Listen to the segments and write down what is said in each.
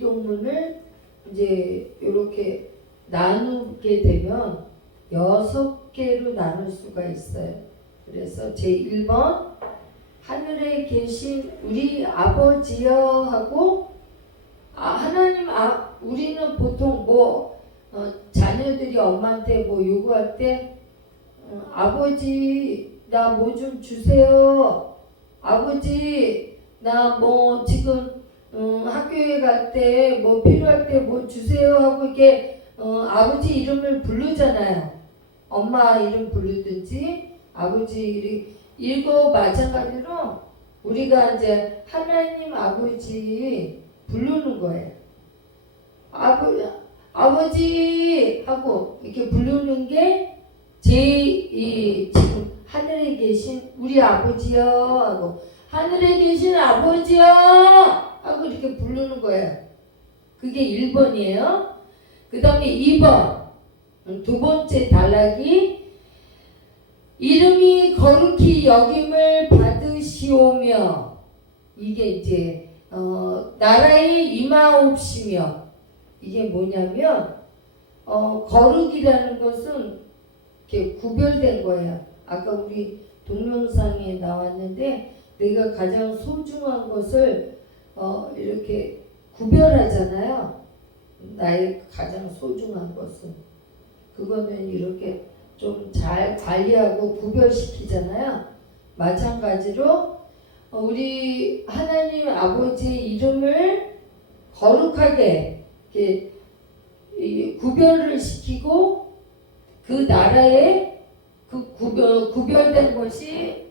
주기도문을 이제 이렇게 나누게 되면 여섯 개로 나눌 수가 있어요. 그래서 제 1번 하늘에 계신 우리 아버지여 하고 아, 하나님 아 우리는 보통 뭐 어, 자녀들이 엄마한테 뭐 요구할 때 어, 아버지 나 뭐 좀 주세요. 아버지 나 뭐 지금 음, 학교에 갈 때 뭐 필요할 때 뭐 주세요 하고 이렇게 어, 아버지 이름을 부르잖아요. 엄마 이름 부르든지 아버지 이름 이거 마찬가지로 우리가 이제 하나님 아버지 부르는 거예요. 아버 아버지 하고 이렇게 부르는 게 제 이 지금 하늘에 계신 우리 아버지요 하고 하늘에 계신 아버지요 하고 이렇게 부르는 거예요. 그게 1번이에요. 그 다음에 2번 두 번째 단락이 이름이 거룩히 여김을 받으시오며 이게 이제 어, 나라에 임하옵시며 이게 뭐냐면 어, 거룩이라는 것은 이렇게 구별된 거예요. 아까 우리 동영상에 나왔는데 내가 가장 소중한 것을 어, 이렇게 구별하잖아요. 나의 가장 소중한 것은 그거는 이렇게 좀 잘 관리하고 구별시키잖아요. 마찬가지로 어, 우리 하나님 아버지의 이름을 거룩하게 이렇게 이 구별을 시키고 그 나라에 그 구별, 구별된 것이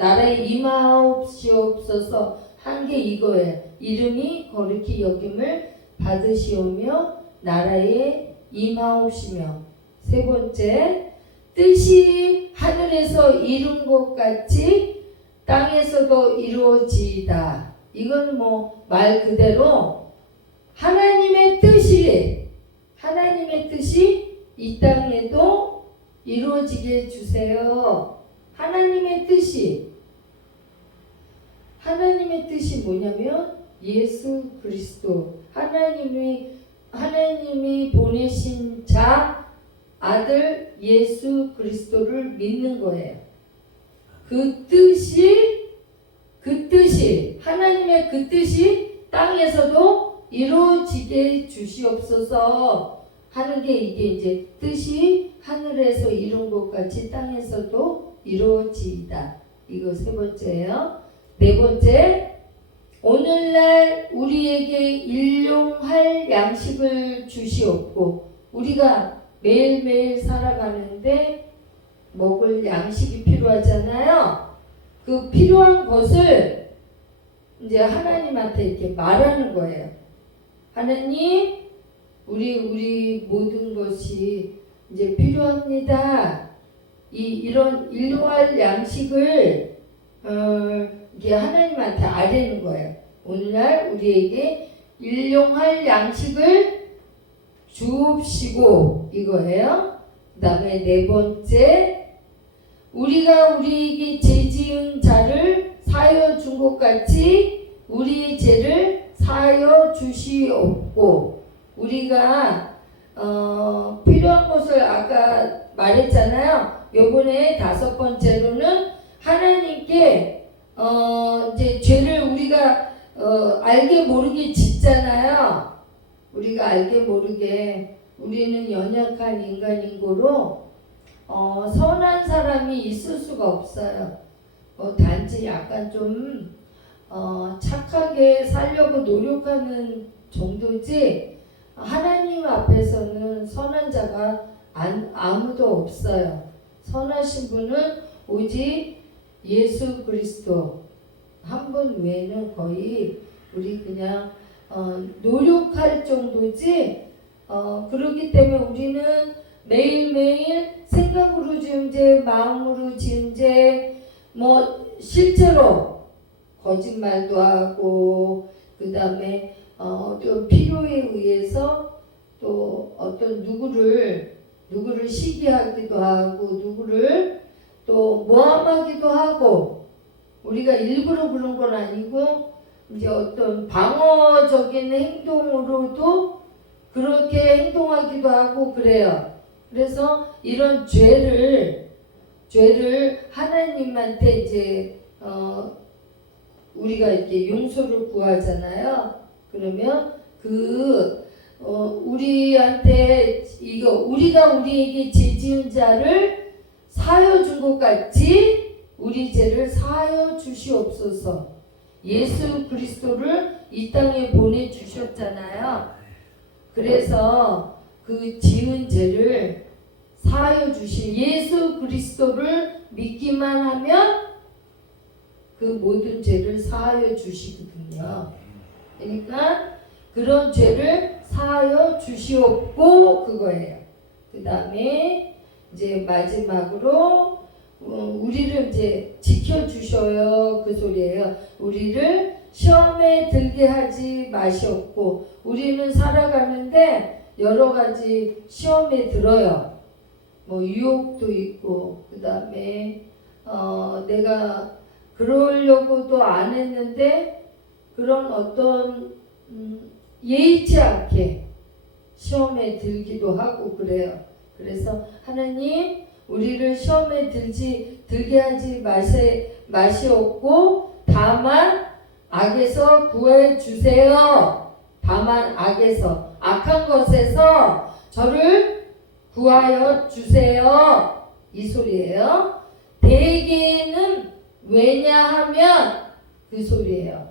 나라에 임하옵시옵소서 한 게 이거예요. 이름이 거룩히 여김을 받으시오며 나라에 임하옵시며 세 번째 뜻이 하늘에서 이룬 것 같이 땅에서도 이루어지이다. 이건 뭐 말 그대로 하나님의 뜻이래. 하나님의 뜻이 이 땅에도 이루어지게 해주세요. 하나님의 뜻이 하나님의 뜻이 뭐냐면 예수 그리스도 하나님이 하나님이 보내신 자 아들 예수 그리스도를 믿는 거예요. 그 뜻이 그 뜻이 하나님의 그 뜻이 땅에서도 이루어지게 주시옵소서 하는 게 이게 이제 뜻이 하늘에서 이룬 것 같이 땅에서도 이루어지이다. 이거 세 번째예요. 네 번째 오늘날 우리에게 일용할 양식을 주시옵고 우리가 매일매일 살아가는데 먹을 양식이 필요하잖아요. 그 필요한 것을 이제 하나님한테 이렇게 말하는 거예요. 하나님, 우리 우리 모든 것이 이제 필요합니다. 이 이런 일용할 양식을 어, 이게 하나님한테 아뢰는 거예요. 오늘날 우리에게 일용할 양식을 주옵시고 이거예요. 그 다음에 네 번째 우리가 우리에게 죄 지은 자를 사여 준 것 같이 우리의 죄를 사여 주시옵고 우리가 어, 필요한 것을 아까 말했잖아요. 요번에 다섯 번째로는 하나님께 어, 이제 죄를 우리가 어, 알게 모르게 짓잖아요. 우리가 알게 모르게 우리는 연약한 인간인고로 어, 선한 사람이 있을 수가 없어요. 어, 단지 약간 좀 어, 착하게 살려고 노력하는 정도지 하나님 앞에서는 선한 자가 안, 아무도 없어요. 선하신 분은 오직 예수 그리스도 한분 외에는 거의 우리 그냥 어, 노력할 정도지? 어, 그렇기 때문에 우리는 매일매일 생각으로 죄, 마음으로 죄, 뭐 실제로 거짓말도 하고 그 다음에 어, 또 필요에 의해서 또 어떤 누구를 누구를 시기하기도 하고 누구를 또 모함하기도 하고 우리가 일부러 그런 건 아니고 이제 어떤 방어적인 행동으로도 그렇게 행동하기도 하고 그래요. 그래서 이런 죄를 죄를 하나님한테 이제 어 우리가 이렇게 용서를 구하잖아요. 그러면 그 어, 우리한테 이거 우리가 우리에게 죄 지은 자를 사여 준 것 같이 우리 죄를 사여 주시옵소서. 예수 그리스도를 이 땅에 보내 주셨잖아요. 그래서 그 지은 죄를 사여 주신 예수 그리스도를 믿기만 하면 그 모든 죄를 사하여 주시거든요. 그러니까 그런 죄를 사하여 주시옵고 그거예요. 그 다음에 이제 마지막으로 어, 우리를 이제 지켜 주셔요 그 소리예요. 우리를 시험에 들게 하지 마시옵고 우리는 살아가는데 여러 가지 시험에 들어요. 뭐 유혹도 있고 그 다음에 어, 내가 그러려고도 안 했는데 그런 어떤 음, 예의치 않게 시험에 들기도 하고 그래요. 그래서 하나님 우리를 시험에 들지 들게 하지 마세 마시옵고 다만 악에서 구해 주세요. 다만 악에서 악한 것에서 저를 구하여 주세요. 이 소리예요. 대개는 왜냐하면 그 소리예요.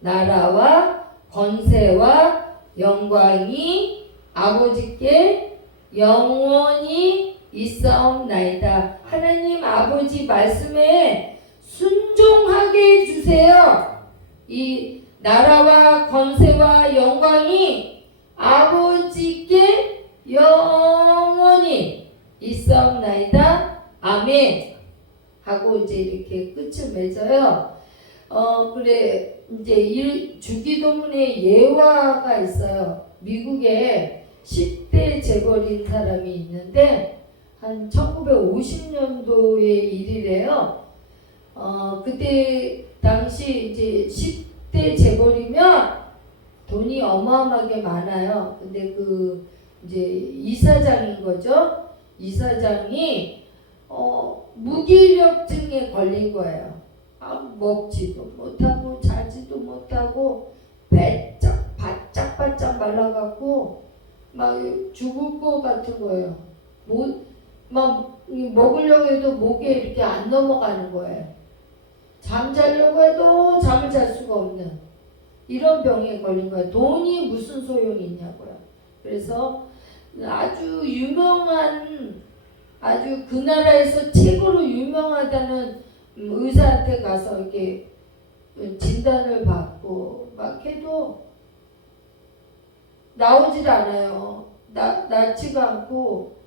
나라와 권세와 영광이 아버지께 영원히 있사옵나이다. 하나님 아버지 말씀에 순종하게 해주세요. 이 나라와 권세와 영광이 아버지께 영원히 있사옵나이다. 아멘. 하고 이제 이렇게 끝을 맺어요. 어 그래 이제 이 주기도문에 예화가 있어요. 미국에 10대 재벌인 사람이 있는데 한 1950년도의 일이래요. 어 그때 당시 이제 10대 재벌이면 돈이 어마어마하게 많아요. 근데 그 이제 이사장인 거죠. 이사장이 어 무기력증에 걸린 거예요. 아, 먹지도 못하고 자지도 못하고 배짝 바짝바짝 말라갖고 막 죽을 것 같은 거예요. 못, 막 먹으려고 해도 목에 이렇게 안 넘어가는 거예요. 잠자려고 해도 잠을 잘 수가 없는 이런 병에 걸린 거예요. 돈이 무슨 소용이 있냐고요. 그래서 아주 유명한 아주 그 나라에서 최고로 유명하다는 의사한테 가서 이렇게 진단을 받고 막 해도 나오질 않아요. 나, 낫지가 않고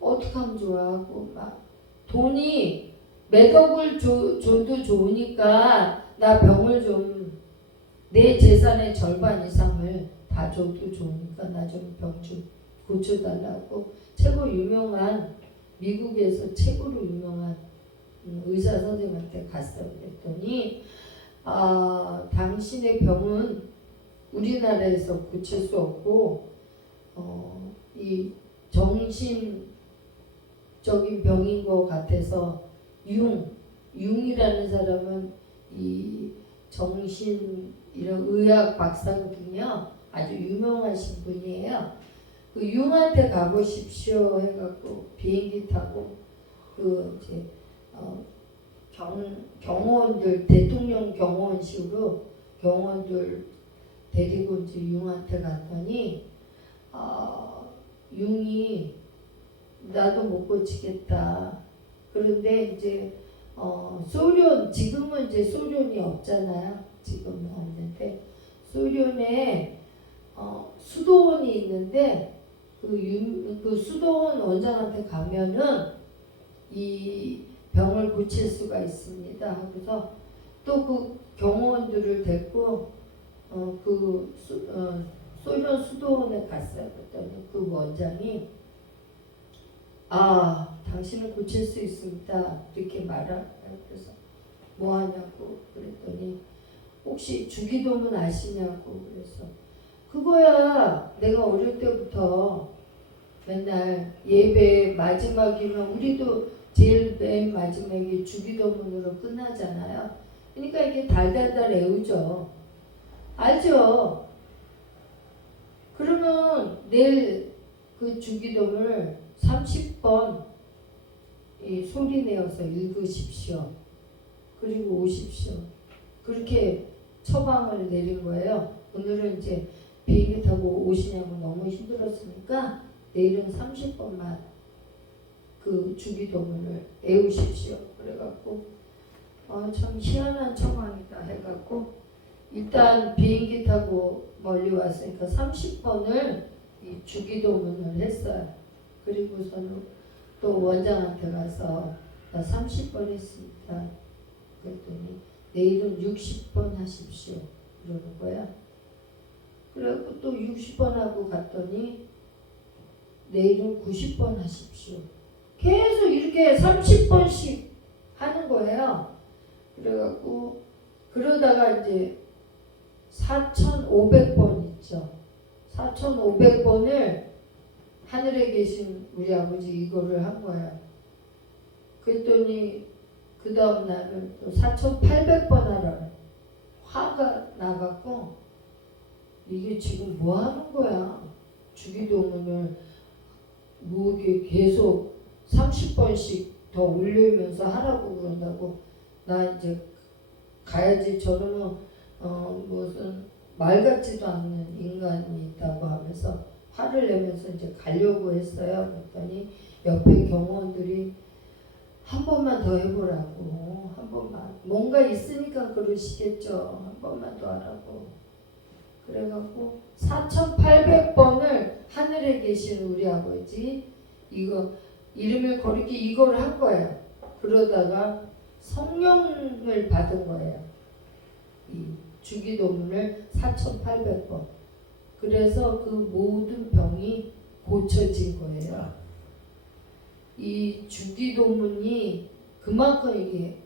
어떻게 하면 좋아하고 막 돈이 몇 억을 줘, 줘도 좋으니까 나 병을 좀 내 재산의 절반 이상을 다 줘도 좋으니까 나 좀 병 좀 고쳐달라고 최고 유명한 미국에서 최고로 유명한 음, 의사 선생님한테 갔어요. 그랬더니 아 당신의 병은 우리나라에서 고칠 수 없고 어, 이 정신 적인 병인 것 같아서 융 융이라는 사람은 이 정신 이런 의학 박사거든요. 아주 유명하신 분이에요. 그 융한테 가보십시오 해갖고 비행기 타고 그 이제 어, 경 경호원들 대통령 경호원식으로 경호원들 데리고 이제 융한테 갔더니 어, 융이 나도 못 고치겠다. 그런데 이제 어, 소련 지금은 이제 소련이 없잖아요. 지금은 없는데 소련에 어, 수도원이 있는데 그, 유, 그 수도원 원장한테 가면은 이 병을 고칠 수가 있습니다. 하고서 또 그 경호원들을 데리고 어, 그 수, 어, 소련 수도원에 갔어요. 그랬더니 그 원장이 아 당신을 고칠 수 있습니다. 이렇게 말하 그래서 뭐 하냐고 그랬더니 혹시 주기도문 아시냐고 그래서 그거야 내가 어릴 때부터 맨날 예배 마지막이면 우리도 제일 맨 마지막에 주기도문으로 끝나잖아요. 그러니까 이게 달달달 외우죠. 알죠? 그러면 내일 그 주기도문을 30번 이 소리 내어서 읽으십시오. 그리고 오십시오. 그렇게 처방을 내린 거예요. 오늘은 이제 비행기 타고 오시냐고 너무 힘들었으니까 내일은 30번만 그 주기도문을 외우십시오. 그래갖고 어, 참 희한한 처방이다 해갖고 일단 비행기 타고 멀리 왔으니까 30번을 이 주기도문을 했어요. 그리고서는 또 원장한테 가서 나 30번 했으니까 그랬더니 내일은 60번 하십시오. 그러는 거야. 그래갖고 또 60번 하고 갔더니 내일은 90번 하십시오. 계속 이렇게 30번씩 하는 거예요. 그래갖고 그러다가 이제 4,500번 있죠. 4,500번을 하늘에 계신 우리 아버지 이거를 한 거예요. 그랬더니 그 다음 날은 또 4,800번 하라. 화가 나갖고 이게 지금 뭐 하는 거야? 주기도문을 뭐 이게 계속 30번씩 더 올리면서 하라고 그런다고 나 이제 가야지 저러면 어 무슨 말 같지도 않는 인간이 있다고 하면서 화를 내면서 이제 가려고 했어요. 그랬더니 옆에 경호원들이 한 번만 더 해보라고 한 번만 뭔가 있으니까 그러시겠죠. 한 번만 더 하라고 그래갖고 4,800번을 하늘에 계신 우리 아버지 이거 이름을 거리기 이걸 한 거예요. 그러다가 성령을 받은 거예요. 이 주기도문을 4,800번. 그래서 그 모든 병이 고쳐진 거예요. 이 주기도문이 그만큼 이게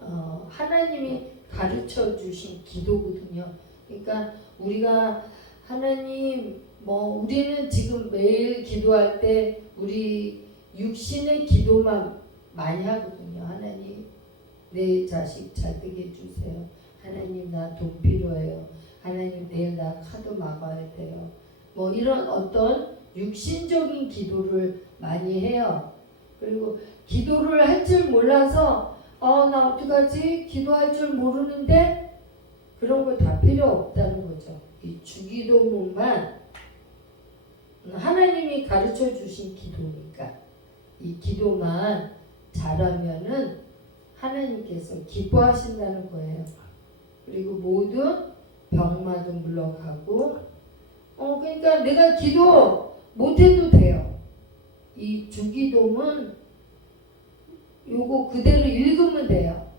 어, 하나님이 가르쳐 주신 기도거든요. 그러니까 우리가 하나님 뭐 우리는 지금 매일 기도할 때 우리 육신의 기도만 많이 하거든요. 하나님 내 자식 잘 되게 해주세요. 하나님 나 돈 필요해요. 하나님 내일 나 카드 막아야 돼요. 뭐 이런 어떤 육신적인 기도를 많이 해요. 그리고 기도를 할 줄 몰라서 어 나 어떡하지? 기도할 줄 모르는데 그런 거 다 필요 없다는 거죠. 이 주기도문만 하나님이 가르쳐 주신 기도니까 이 기도만 잘하면은 하나님께서 기뻐하신다는 거예요. 그리고 모든 병마도 물러가고 어 그러니까 내가 기도 못해도 돼요. 이 주기도문 요거 그대로 읽으면 돼요.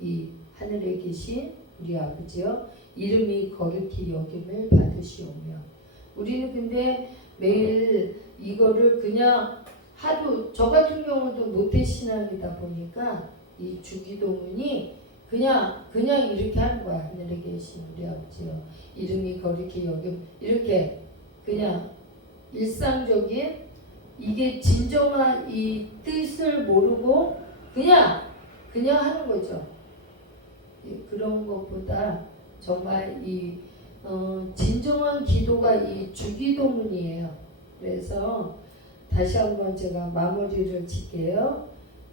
이 하늘에 계신 우리 아버지요 이름이 거룩히 여김을 받으시오며 우리는 근데 매일 이거를 그냥 하루 저 같은 경우도 모태 신앙이다 보니까 이 주기도문이 그냥 그냥 이렇게 하는 거야 하늘에 계신 우리 아버지요 이름이 거룩히 여김 이렇게 그냥 일상적인 이게 진정한 이 뜻을 모르고 그냥 그냥 하는 거죠. 예, 그런 것보다 정말 이 어, 진정한 기도가 이 주기도문이에요. 그래서 다시 한번 제가 마무리를 짓게요.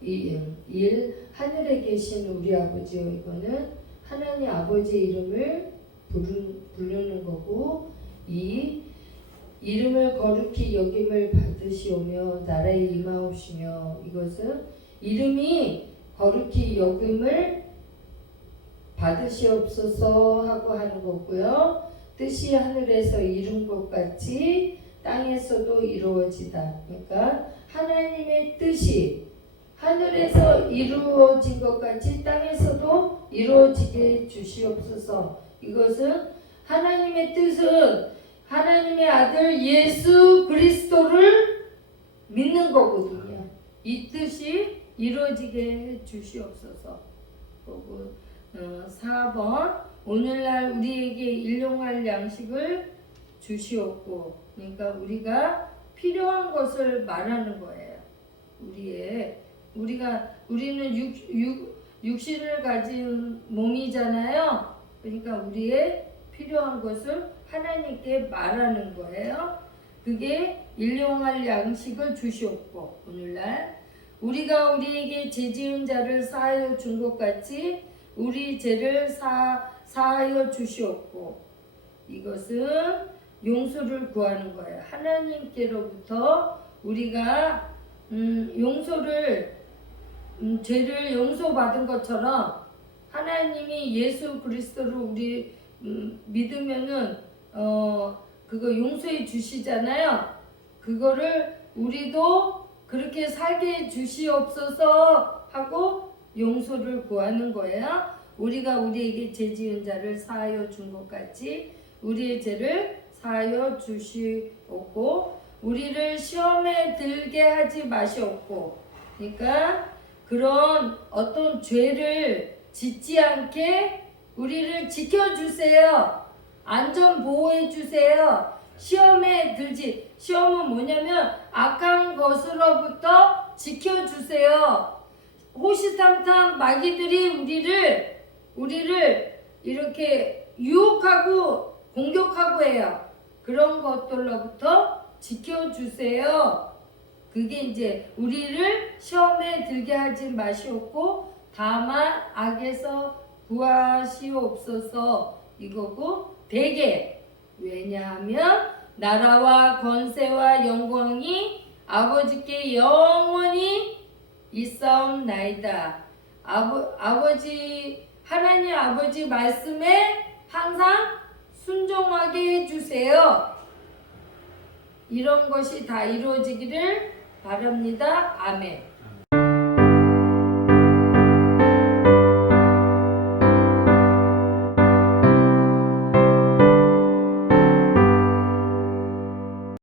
이일 하늘에 계신 우리 아버지요 이거는 하나님 아버지 이름을 부르, 부르는 거고 이 이름을 거룩히 여김을 받으시오며 나라에 임하옵시며 이것은 이름이 거룩히 여김을 받으시옵소서 하고 하는 거고요. 뜻이 하늘에서 이룬 것 같이 땅에서도 이루어지다. 그러니까 하나님의 뜻이 하늘에서 이루어진 것 같이 땅에서도 이루어지게 주시옵소서. 이것은 하나님의 뜻은 하나님의 아들 예수 그리스도를 믿는 거거든요. 이 뜻이 이루어지게 주시옵소서. 그리고 어, 4번 오늘날 우리에게 일용할 양식을 주시옵고 그러니까 우리가 필요한 것을 말하는 거예요. 우리의 우리가 우리는 육, 육, 육신을 가진 몸이잖아요. 그러니까 우리의 필요한 것을 하나님께 말하는 거예요. 그게 일용할 양식을 주시옵고 오늘날 우리가 우리에게 죄 지은 자를 사하여 준 것 같이 우리 죄를 사, 사하여 주시옵고 이것은 용서를 구하는 거예요. 하나님께로부터 우리가 음, 용서를 음, 죄를 용서받은 것처럼 하나님이 예수 그리스도를 우리 음, 믿으면은 어 그거 용서해 주시잖아요. 그거를 우리도 그렇게 살게 해 주시옵소서 하고 용서를 구하는 거예요. 우리가 우리에게 죄 지은 자를 사하여 준 것 같이 우리의 죄를 사하여 주시옵고 우리를 시험에 들게 하지 마시옵고 그러니까 그런 어떤 죄를 짓지 않게 우리를 지켜주세요. 안전 보호해 주세요. 시험에 들지 시험은 뭐냐면 악한 것으로부터 지켜주세요. 호시탐탐 마귀들이 우리를 우리를 이렇게 유혹하고 공격하고 해요. 그런 것들로부터 지켜주세요. 그게 이제 우리를 시험에 들게 하지 마시옵고 다만 악에서 구하시옵소서 이거고 되게 왜냐하면 나라와 권세와 영광이 아버지께 영원히 있사옵나이다. 아버, 아버지 하나님 아버지 말씀에 항상 순종하게 해주세요. 이런 것이 다 이루어지기를 바랍니다. 아멘.